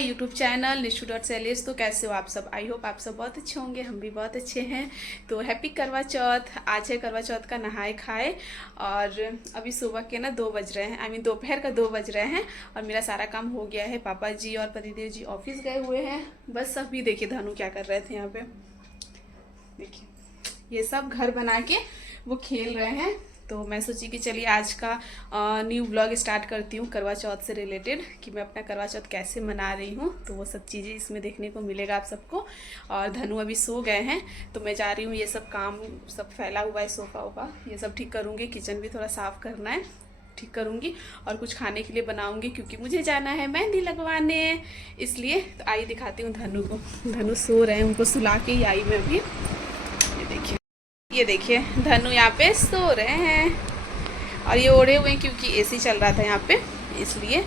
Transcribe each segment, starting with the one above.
My YouTube channel निशु.शैलेश। तो कैसे हो आप सब? आई होप आप सब बहुत अच्छे होंगे, हम भी बहुत अच्छे हैं। तो हैप्पी करवा चौथ। आज है करवा चौथ का नहाए खाए और अभी सुबह के ना 2 बज रहे हैं, आई मीन दोपहर का 2 बज रहे हैं और मेरा सारा काम हो गया है। पापा जी और पतिदेव जी ऑफिस गए हुए हैं। बस अभी देखिए धनु क्या कर रहे थे यहाँ पे, देखिए ये सब घर बना के वो खेल रहे हैं। तो मैं सोची कि चलिए आज का न्यू ब्लॉग स्टार्ट करती हूँ करवा चौथ से रिलेटेड, कि मैं अपना करवा चौथ कैसे मना रही हूँ। तो वो सब चीज़ें इसमें देखने को मिलेगा आप सबको। और धनु अभी सो गए हैं तो मैं जा रही हूँ, ये सब काम सब फैला हुआ है, सोफ़ा वोफा ये सब ठीक करूँगी। किचन भी थोड़ा साफ़ करना है, ठीक करूँगी और कुछ खाने के लिए बनाऊँगी क्योंकि मुझे जाना है मेहंदी लगवाने, इसलिए। तो आई दिखाती हूँ धनु को। धनु सो रहे हैं, उनको सुला के ही आई मैं अभी। ये देखिए धनु यहाँ पे सो रहे हैं और ये ओढ़े हुए हैं क्योंकि एसी चल रहा था यहाँ पे, इसलिए।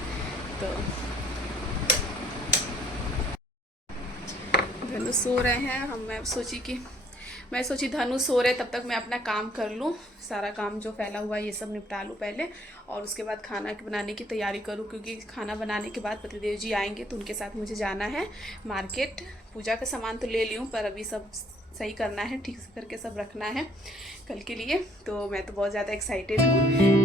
तो धनु सो रहे हैं। मैं सोची धनु सो रहे तब तक मैं अपना काम कर लूँ, सारा काम जो फैला हुआ है ये सब निपटा लूँ पहले और उसके बाद खाना बनाने की तैयारी करूँ, क्योंकि खाना बनाने के बाद पतिदेव जी आएंगे तो उनके साथ मुझे जाना है मार्केट। पूजा का सामान तो ले ली हूँ पर अभी सब सही करना है, ठीक से करके सब रखना है कल के लिए। तो मैं तो बहुत ज़्यादा एक्साइटेड हूँ।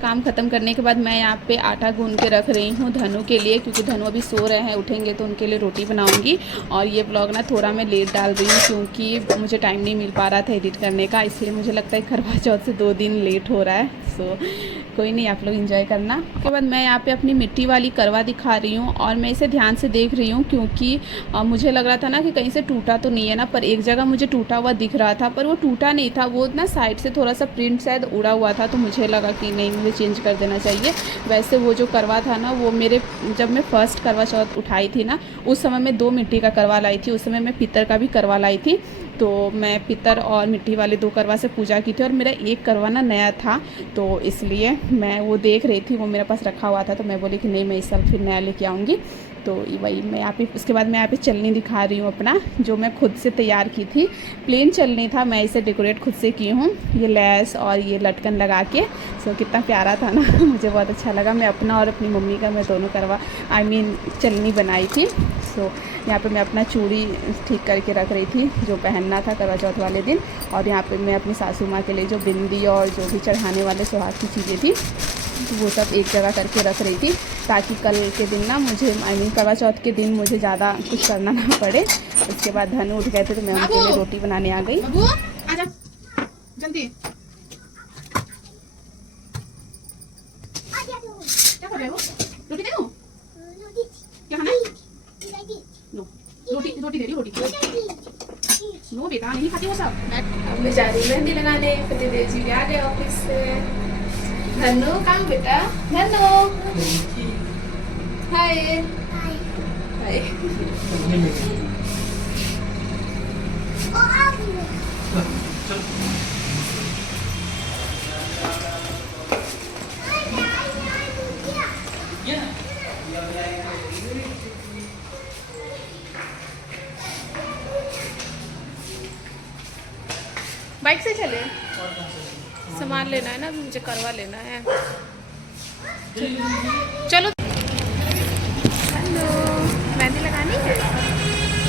काम ख़त्म करने के बाद मैं यहाँ पे आटा गूंद के रख रही हूँ धनु के लिए, क्योंकि धनु अभी सो रहे हैं, उठेंगे तो उनके लिए रोटी बनाऊँगी। और ये ब्लॉग ना थोड़ा मैं लेट डाल रही हूँ क्योंकि मुझे टाइम नहीं मिल पा रहा था एडिट करने का, इसलिए मुझे लगता है करवा चौथ से 2 दिन लेट हो रहा है। सो कोई नहीं, आप लोग एंजॉय करना। उसके बाद मैं यहाँ पे अपनी मिट्टी वाली करवा दिखा रही हूँ और मैं इसे ध्यान से देख रही हूँ क्योंकि मुझे लग रहा था ना कि कहीं से टूटा तो नहीं है ना, पर एक जगह मुझे टूटा हुआ दिख रहा था पर वो टूटा नहीं था, वो ना साइड से थोड़ा सा प्रिंट शायद उड़ा हुआ था। तो मुझे लगा कि नहीं, मुझे चेंज कर देना चाहिए। वैसे वो जो करवा था ना, वो मेरे जब मैं फर्स्ट करवा चौथ उठाई थी ना, उस समय मैं 2 मिट्टी का करवा लाई थी। उस समय मैं पित्तर का भी करवा लाई थी, तो मैं पित्तर और मिट्टी वाले 2 करवा से पूजा की थी और मेरा एक करवा ना नया था, तो इसलिए मैं वो देख रही थी, वो मेरे पास रखा हुआ था। तो मैं बोली कि नहीं, मैं इस साल फिर नया लेके आऊँगी। तो वही मैं यहाँ पे, उसके बाद मैं यहाँ पे चलनी दिखा रही हूँ अपना, जो मैं खुद से तैयार की थी। प्लेन चलनी था, मैं इसे डेकोरेट खुद से की हूँ, ये लैस और ये लटकन लगा के। सो कितना प्यारा था ना मुझे बहुत अच्छा लगा। मैं अपना और अपनी मम्मी का मैं दोनों करवा चलनी बनाई थी। सो यहाँ पे मैं अपना चूड़ी ठीक करके रख रही थी जो पहनना था करवा चौथ वाले दिन। और यहाँ पे मैं अपनी सासू माँ के लिए जो बिंदी और जो भी चढ़ाने वाले सुहाग की चीज़ें थी वो सब एक जगह करके रख रही थी, ताकि कल के दिन ना मुझे करवा चौथ के दिन मुझे ज़्यादा कुछ करना ना पड़े। उसके बाद धनु उठ गए थे तो मैं उनके लिए रोटी बनाने आ गई। आजा जल्दी, क्या कर रहे हो? रोटी दे दूं? क्या खाना है? नो, रोटी दे रही हूँ, रोटी। नो बेटा, नहीं खाती वो सब। मैं जा रही हूँ मेहंदी लगाने, पतिदेव जी आ गए ऑफिस से। धनु कहाँ बेटा? धनु हाय हाय। बाइक से चले, सामान लेना है ना, मुझे करवा लेना है। चलो हेलो, मेहंदी लगानी है,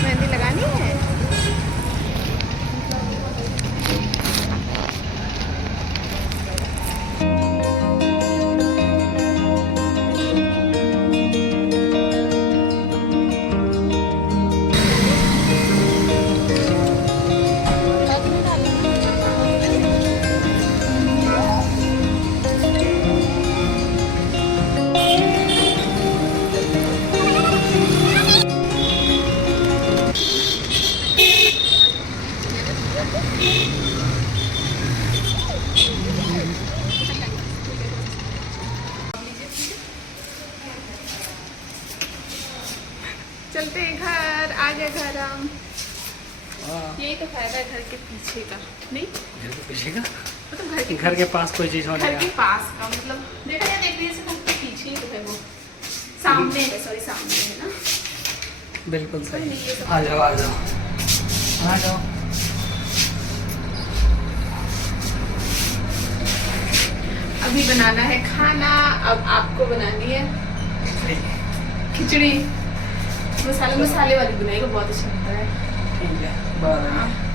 मेहंदी लगानी है। चलते हैं घर, आ गए घर हम। यही तो फायदा है घर के पीछे का, नहीं घर के पीछे का मतलब घर के पास कोई चीज़ होने घर के पास का मतलब देखा जाए देख लीजिए तो पीछे ही तो है वो, सामने है, सॉरी सामने है ना। बिल्कुल सही। नहीं, ये तो आ जाओ आ जाओ आ जाओ। अभी बनाना है खाना। अब आपको बनानी है खिचड़ी, मसाले मसाले वाली बनाएगा, बहुत अच्छा लगता है। ठीक है, बाय।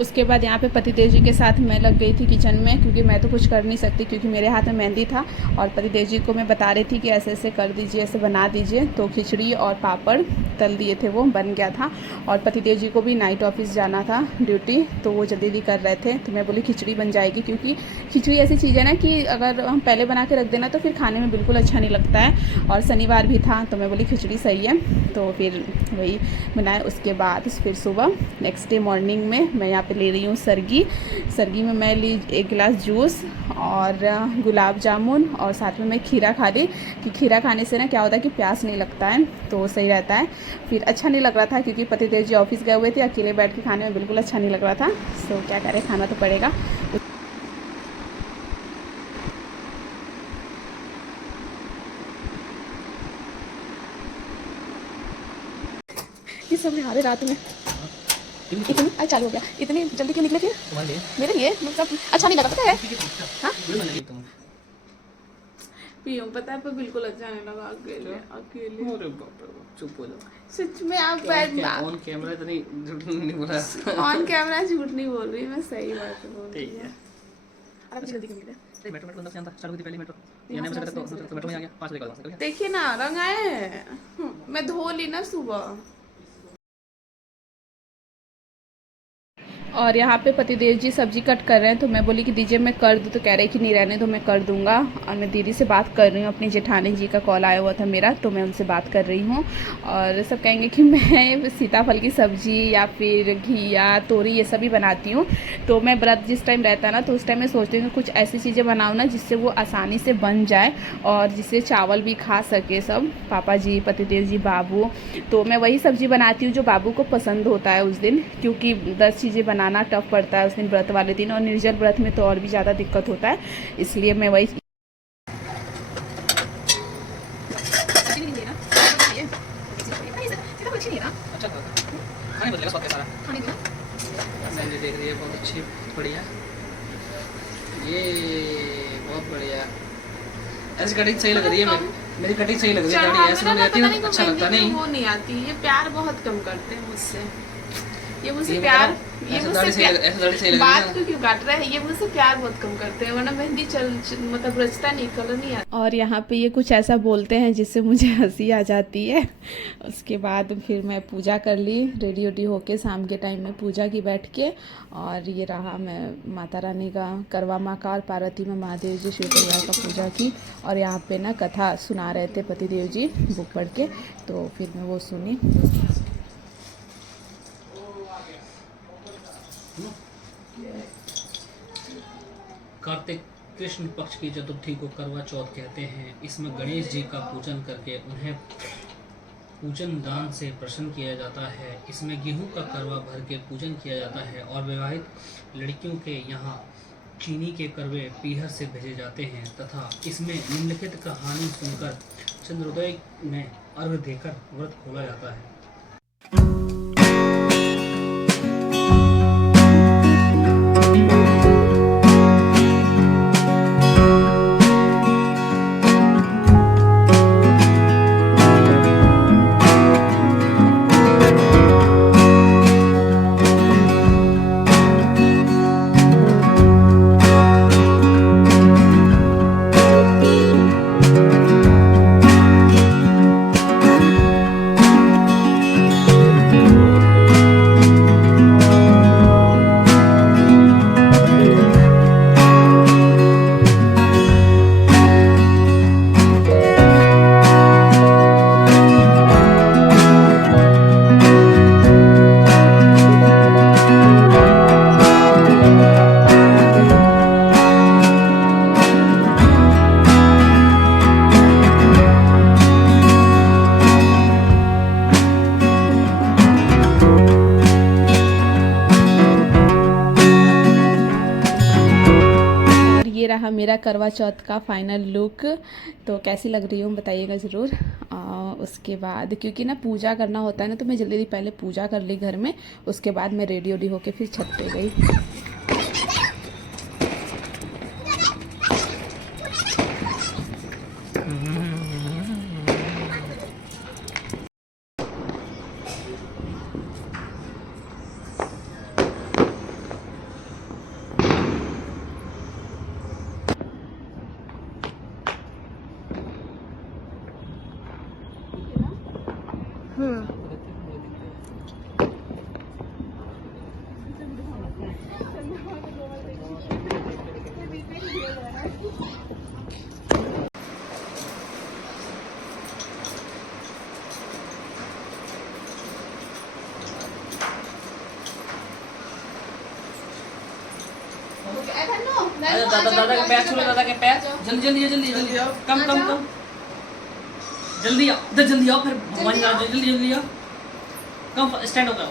उसके बाद यहाँ पे पतिदेव जी के साथ मैं लग गई थी किचन में, क्योंकि मैं तो कुछ कर नहीं सकती क्योंकि मेरे हाथ में मेहंदी था। और पतिदेव जी को मैं बता रही थी कि ऐसे ऐसे कर दीजिए, ऐसे बना दीजिए। तो खिचड़ी और पापड़ तल दिए थे, वो बन गया था। और पतिदेव जी को भी नाइट ऑफिस जाना था ड्यूटी, तो वो जल्दी जल्दी कर रहे थे। तो मैं बोली खिचड़ी बन जाएगी, क्योंकि खिचड़ी ऐसी चीज़ है ना कि अगर हम पहले बना के रख देना तो फिर खाने में बिल्कुल अच्छा नहीं लगता है। और शनिवार भी था तो मैं बोली खिचड़ी सही है, तो फिर वही बनाए। उसके बाद फिर सुबह नेक्स्ट डे मॉर्निंग में मैं यहाँ पे ले रही हूँ सरगी में मैं ली 1 गिलास जूस और गुलाब जामुन, और साथ में मैं खीरा खा ली, कि खीरा खाने से ना क्या होता है कि प्यास नहीं लगता है, तो सही रहता है। फिर अच्छा नहीं लग रहा था क्योंकि पतिदेव जी ऑफिस गए हुए थे, अकेले बैठ के खाने में बिल्कुल अच्छा नहीं लग रहा था। सो क्या करें, खाना तो पड़ेगा। ये सब यहाँ रात में इतनी आज चालू हो गया, इतनी जल्दी क्यों निकले फिर? मेरे लिए मतलब अच्छा नहीं लगा, पता है। हाँ पियो, पता है पर बिल्कुल अच्छा नहीं लगा अकेले अकेले। अरे बाप रे बाप, चुप हो जाओ। सच में आप ऑन कैमरा इतनी झूठ नहीं बोल रहा। ऑन कैमरा झूठ नहीं बोल रही, मैं सही बात बोल रही ठीक है। हूँ। आप जल्दी क्यों निकले? मेट्रो अंदर से आता चालू थी पहले मेट्रो, यहाँ से तो मेट्रो में आ गया 5 बजे का। देखिए ना रंग आए हैं। मैं धो ली ना सुबह। और यहाँ पे पतिदेव जी सब्जी कट कर रहे हैं, तो मैं बोली कि दीजिए मैं कर दूँ, तो कह रहे कि नहीं रहने दो, मैं कर दूँगा। और मैं दीदी से बात कर रही हूँ, अपनी जेठानी जी का कॉल आया हुआ था मेरा, तो मैं उनसे बात कर रही हूँ। और सब कहेंगे कि मैं सीताफल की सब्ज़ी या फिर घिया तोरी ये सभी बनाती हूँ। तो मैं व्रत जिस टाइम रहता है ना, तो उस टाइम मैं सोचती हूँ कुछ ऐसी चीज़ें बनाऊँ ना जिससे वो आसानी से बन जाए और जिससे चावल भी खा सके सब, पापा जी, पतिदेव जी, बाबू। तो मैं वही सब्ज़ी बनाती हूँ जो बाबू को पसंद होता है उस दिन, क्योंकि 10 चीज़ें बनाना टफ पड़ता है उस दिन, व्रत वाले दिन। और निर्जल व्रत में तो और भी ज़्यादा दिक्कत होता है, इसलिए मैं वही देख रही है, बहुत अच्छी, बढ़िया, ये बहुत बढ़िया। ऐसी कटिंग सही लग रही है, मेरी कटिंग सही लग रही है। ऐसे लोग रहती है अच्छा लगता नहीं, वो नहीं आती, ये प्यार बहुत कम करते हैं मुझसे। ये मुझसे प्यार, ये मुझसे बात को क्यों काट रहा है, ये मुझसे प्यार बहुत कम करते हैं, वरना मेहंदी मतलब रचता नहीं, कलर नहीं आता। और यहाँ पे ये कुछ ऐसा बोलते हैं जिससे मुझे हंसी आ जाती है। उसके बाद फिर मैं पूजा कर ली, रेडी वेडी होके शाम के टाइम में पूजा की बैठ के। और ये रहा मैं माता रानी का, करवा माँ का और पार्वती में महादेव जी, शिव परिवार का पूजा की। और यहाँ पे ना कथा सुना रहे थे पतिदेव जी बुक पढ़ के, तो फिर मैं वो सुनी। कार्तिक कृष्ण पक्ष की चतुर्थी को करवा चौथ कहते हैं। इसमें गणेश जी का पूजन करके उन्हें पूजन दान से प्रसन्न किया जाता है। इसमें गेहूं का करवा भर के पूजन किया जाता है और विवाहित लड़कियों के यहाँ चीनी के करवे पीहर से भेजे जाते हैं तथा इसमें निम्नलिखित कहानी सुनकर चंद्रोदय में अर्घ देकर व्रत खोला जाता है। ये रहा मेरा करवा चौथ का फाइनल लुक। तो कैसी लग रही हूँ बताइएगा ज़रूर। उसके बाद क्योंकि ना पूजा करना होता है ना, तो मैं जल्दी पहले पूजा कर ली घर में, उसके बाद मैं रेडी वेडी होके फिर छत पे गई। दादा के पैर छू लो, दादा के पैर। जल्दी जल्दी जल्दी जल्दी आओ, कम कम कम, जल्दी आओ, इधर जल्दी आओ, फिर भगवान आ जाओ, जल्दी जल्दी आओ, कम स्टैंड हो जाओ,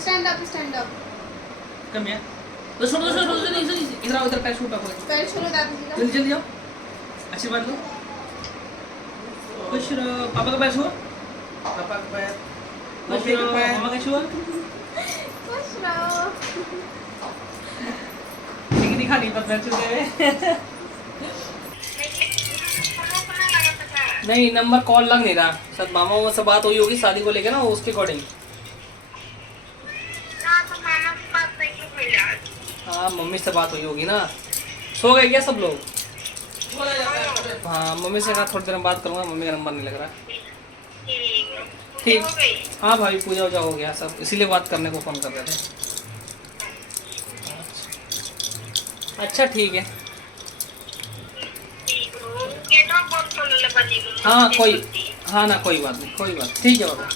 स्टैंड अप स्टैंड अप कम यार, तो छोड़ो छोड़ो छोड़ो, जल्दी जल्दी इधर आओ, इधर पैर छूटा हो, पैर छोड़ो दादी जी का। जल्दी जल्दी आओ, आशीर्वाद लो, खुश रहो। पापा का पैर छुओ, पापा का पैर, खुश रहो, मामा का छुओ, खुश रहो। दिखा नहीं पता चुके नहीं, नंबर कॉल लग नहीं रहा। शायद मामा से बात हुई होगी शादी को लेकर ना, उसके अकॉर्डिंग। हाँ मम्मी से बात हुई होगी ना। सो गए क्या सब लोग? हाँ मम्मी से कहा थोड़ी देर में बात करूँगा, मम्मी का नंबर नहीं लग रहा। ठीक, हाँ भाई पूजा वूजा हो गया सब, इसीलिए बात करने को फ़ोन कर रहे थे। अच्छा ठीक है। हाँ कोई, हाँ ना कोई बात नहीं, कोई बात, ठीक है बाबा।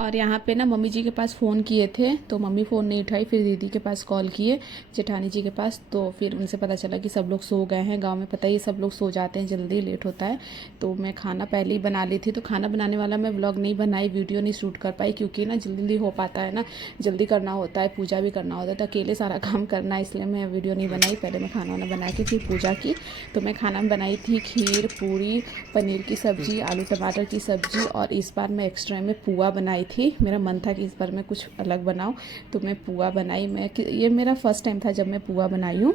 और यहाँ पे ना मम्मी जी के पास फ़ोन किए थे, तो मम्मी फ़ोन नहीं उठाई, फिर दीदी के पास कॉल किए, जेठानी जी के पास, तो फिर उनसे पता चला कि सब लोग सो गए हैं। गांव में पता ही सब लोग सो जाते हैं जल्दी, लेट होता है। तो मैं खाना पहले ही बना ली थी, तो खाना बनाने वाला मैं व्लॉग नहीं बनाई, वीडियो नहीं शूट कर पाई, क्योंकि ना जल्दी हो पाता है ना, जल्दी करना होता है, पूजा भी करना होता है, तो अकेले सारा काम करना है, इसलिए मैं वीडियो नहीं बनाई। पहले मैं खाना वाना बना के फिर पूजा की। तो मैं खाना में बनाई थी खीर, पूरी, पनीर की सब्ज़ी, आलू टमाटर की सब्ज़ी, और इस बार मैं एक्स्ट्रा में पुआ बनाई थी। मेरा मन था कि इस बार मैं कुछ अलग बनाऊं, तो मैं पुआ बनाई। ये मेरा फर्स्ट टाइम था जब मैं पुआ बनाई हूँ।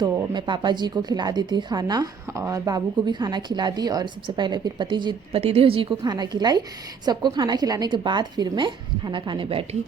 तो मैं पापा जी को खिला दी थी खाना, और बाबू को भी खाना खिला दी, और सबसे पहले फिर पतिदेव जी को खाना खिलाई। सबको खाना खिलाने के बाद फिर मैं खाना खाने बैठी।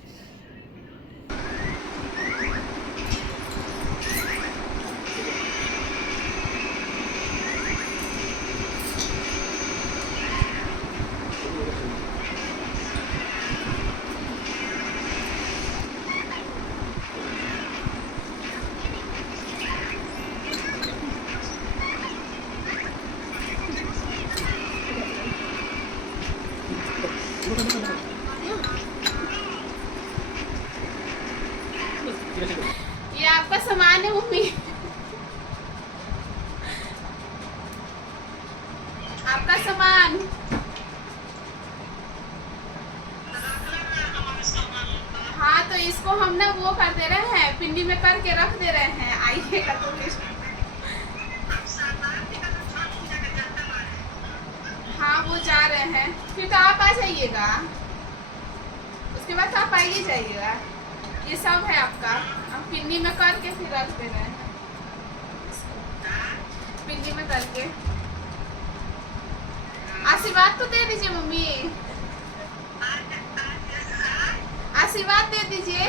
ये आपका सामान है मम्मी, आपका सामान। हाँ तो इसको हम ना वो कर दे रहे हैं, पिंडी में करके रख दे रहे हैं, आइएगा तो फिर। हाँ वो जा रहे हैं, फिर तो आप आ जाइएगा, उसके बाद तो आप आइए जाइएगा। ये सब है आपका, हम पिन्नी में करके फिर रख दे रहे हैं, पिन्नी में करके। आशीर्वाद तो दे दीजिए मम्मी, आशीर्वाद दे दीजिए।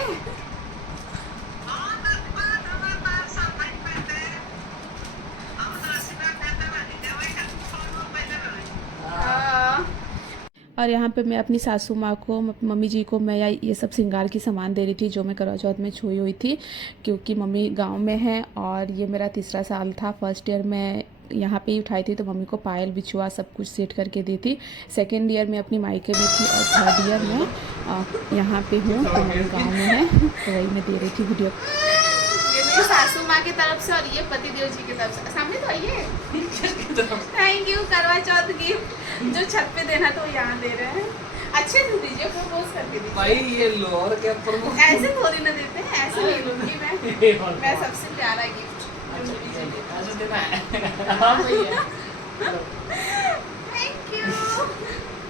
और यहाँ पे मैं अपनी सासू माँ को, मम्मी जी को मैं ये सब श्रृंगार की सामान दे रही थी जो मैं करवा चौथ में छुई हुई थी, क्योंकि मम्मी गांव में है और ये मेरा तीसरा साल था। फर्स्ट ईयर में यहाँ पे ही उठाई थी, तो मम्मी को पायल बिछुआ सब कुछ सेट करके दी थी। सेकेंड ईयर में अपनी मायके में थी, और थर्ड ईयर में यहाँ पे हूँ, तो मम्मी गाँव में है, तो वही मैं दे रही थी वीडियो। ये मेरी सासू माँ की तरफ से, और ये पतिदेव जी की तरफ से। सामने तो आइए। Thank you. करवा चौथ गिफ्ट जो छत पे देना तो यहाँ दे रहे हैं, अच्छे से दीजिए, प्रपोज करके दीजिए भाई। ये लो और क्या प्रपोज, ऐसे थोड़ी ना देते हैं, ऐसे नहीं लूंगी मैं सबसे प्यारा गिफ्ट। देना है। हाँ सही है।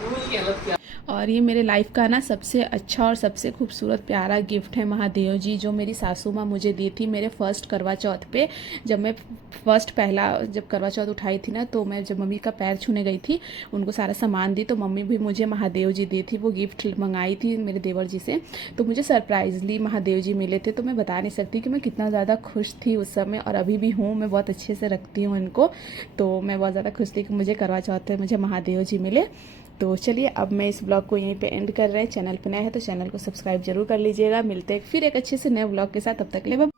फूल की हालत क्या। और ये मेरे लाइफ का ना सबसे अच्छा और सबसे खूबसूरत प्यारा गिफ्ट है महादेव जी, जो मेरी सासू माँ मुझे दी थी मेरे फर्स्ट करवा चौथ पे। जब मैं जब करवा चौथ उठाई थी ना, तो मैं जब मम्मी का पैर छूने गई थी, उनको सारा सामान दी, तो मम्मी भी मुझे महादेव जी दी थी। वो गिफ्ट मंगाई थी मेरे देवर जी से, तो मुझे सरप्राइजली महादेव जी मिले थे। तो मैं बता नहीं सकती कि मैं कितना ज़्यादा खुश थी उस समय, और अभी भी हूँ। मैं बहुत अच्छे से रखती हूँ इनको, तो मैं बहुत ज़्यादा खुश थी कि मुझे करवा चौथ पे मुझे महादेव जी मिले। तो चलिए अब मैं इस ब्लॉग को यहीं पे एंड कर रहे हैं। चैनल पे नया है तो चैनल को सब्सक्राइब जरूर कर लीजिएगा। मिलते हैं फिर एक अच्छे से नए ब्लॉग के साथ, तब तक के लिए बाय बाय।